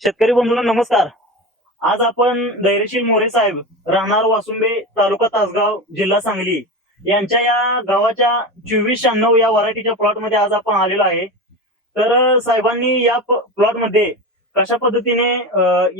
शेतकरी बंधूंनो नमस्कार. आज आपण धैर्यशील मोरे साहेब राहणार वासुंबे तालुका तासगाव जिल्हा सांगली यांच्या या गावाच्या 2496 या व्हरायटीच्या प्लॉट मध्ये आज आपण आलेलो आहे. तर साहेबांनी या प्लॉट मध्ये कशा पद्धतीने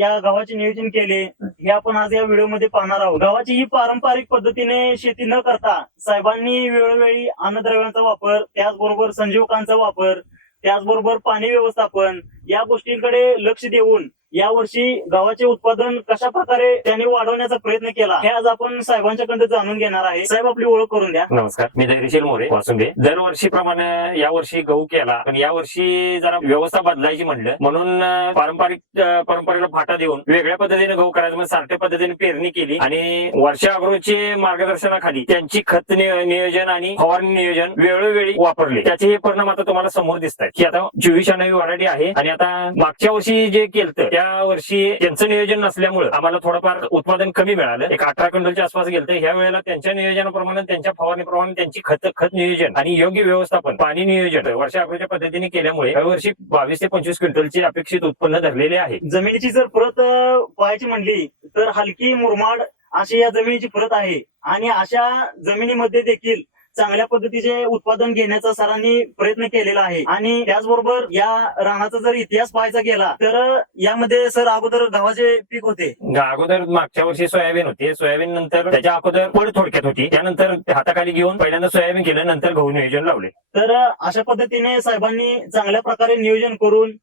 या गावाचे नियोजन केले हे आपण आज या व्हिडिओ मध्ये पाहणार आहोत. गावाची ही पारंपरिक पद्धतीने शेती न करता साहेबांनी वेळोवेळी अन्नद्रव्यांचा वापर, त्याचबरोबर संजीवकांचा वापर, त्याचबरोबर पाणी व्यवस्थापन या गोष्टींकडे लक्ष देऊन यावर्षी गावाचे उत्पादन कशा प्रकारे त्यांनी वाढवण्याचा प्रयत्न केला हे आज आपण साहेबांच्याकडे जाणून घेणार आहे. साहेब, आपली ओळख करून द्या. नमस्कार, मी धैर्यशील मोरे वासुंबे. दरवर्षीप्रमाणे यावर्षी गहू केला, पण यावर्षी जरा व्यवस्था बदलायची म्हणलं म्हणून परंपरेला फाटा देऊन वेगळ्या पद्धतीने गहू करायचं म्हणजे सारख्या पद्धतीने पेरणी केली आणि वर्षा अग्रोचे मार्गदर्शनाखाली त्यांची खत नियोजन आणि फवारणी नियोजन वेळोवेळी वापरले. त्याचे हे परिणाम आता तुम्हाला समोर दिसत आहेत की आता 2496 व्हरायटी आहे आणि आता मागच्या वर्षी जे केलं त्या वर्षी त्यांचं नियोजन नसल्यामुळे आम्हाला थोडंफार उत्पादन कमी मिळालं. एक 18 क्विंटलच्या आसपास गेलं. ह्या वेळेला त्यांच्या नियोजनाप्रमाणे, त्यांच्या फवारणीप्रमाणे त्यांची खत नियोजन आणि योग्य व्यवस्थापन, पाणी नियोजन वर्षा अग्रोच्या पद्धतीने केल्यामुळे या वर्षी 22 ते 25 क्विंटलचे अपेक्षित उत्पन्न धरलेले आहे. जमिनीची जर परत पाहायची म्हणली तर हलकी मुरमाड अशी या जमिनीची परत आहे आणि अशा जमिनीमध्ये देखील चांगल्या पद्धतीचे उत्पादन घेण्याचा सरांनी प्रयत्न केलेला आहे. आणि त्याचबरोबर या रानाचा जर इतिहास पाहायचा गेला तर यामध्ये सर अगोदर गव्हाचे पीक होते. अगोदर मागच्या वर्षी सोयाबीन होते, सोयाबीन नंतर त्याच्या अगोदर पड थोडक्यात होती, त्यानंतर हाताखाली घेऊन पहिल्यांदा सोयाबीन केलं, नंतर गहू नियोजन लावले. तर अशा पद्धतीने साहेबांनी चांगल्या प्रकारे नियोजन करून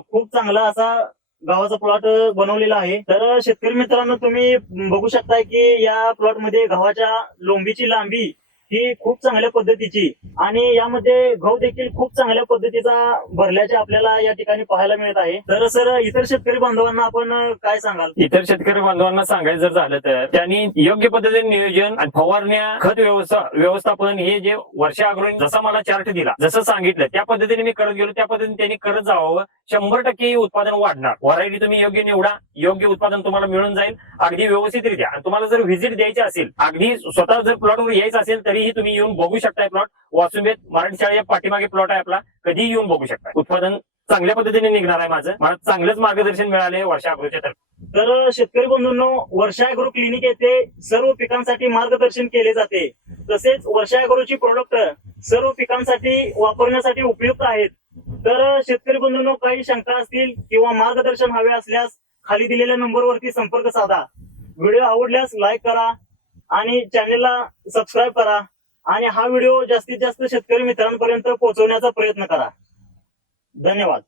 खूप चांगला असा गावाचा प्लॉट बनवलेला आहे. तर शेतकरी मित्रांनो, तुम्ही बघू शकताय की या प्लॉट मध्ये गव्हाच्या लोंबीची लांबी ही खूप चांगल्या पद्धतीची आणि यामध्ये गहू देखील खूप चांगल्या पद्धतीचा भरल्याचे आपल्याला या ठिकाणी पाहायला मिळत आहे. तर सर, इतर शेतकरी बांधवांना आपण काय सांगाल? इतर शेतकरी बांधवांना सांगायचं जर झालं तर त्यांनी योग्य पद्धतीने नियोजन आणि फवारण्या, खत व्यवस्थापन हे जे वर्षा अग्रोनी जसा मला चार्ट दिला, जसं सांगितलं त्या पद्धतीने मी करत गेलो, त्या पद्धतीने त्यांनी करत जावं. 100% उत्पादन वाढणार. व्हरायटी तुम्ही योग्य निवडा, योग्य उत्पादन तुम्हाला मिळून जाईल अगदी व्यवस्थितरित्या. आणि तुम्हाला जर व्हिजिट द्यायची असेल, अगदी स्वतः जर प्लॉटवर यायचं असेल तरीही तुम्ही येऊन बघू शकताय. प्लॉट वासुंबेत मराठी शाळेच्या पाठीमागे प्लॉट आहे आपला, कधीही येऊन बघू शकता. उत्पादन चांगल्या पद्धतीने निघणार आहे. मला चांगलंच मार्गदर्शन मिळाले वर्षा अग्रोच्या तर्फे. तर शेतकरी बंधूंनो, वर्षा अॅग्रो क्लिनिक येथे सर्व पिकांसाठी मार्गदर्शन केले जाते. तसेच वर्षा अॅग्रोची प्रोडक्ट सर्व पिकांसाठी वापरण्यासाठी उपयुक्त आहेत. तर शेतकरी बंधूंनो, काही शंका असतील किंवा मार्गदर्शन हवे असल्यास खाली दिलेल्या नंबरवरती संपर्क साधा. व्हिडिओ आवडल्यास लाईक करा आणि चॅनेलला सबस्क्राईब करा आणि हा व्हिडिओ जास्तीत जास्त शेतकरी मित्रांपर्यंत पोहोचवण्याचा प्रयत्न करा. धन्यवाद.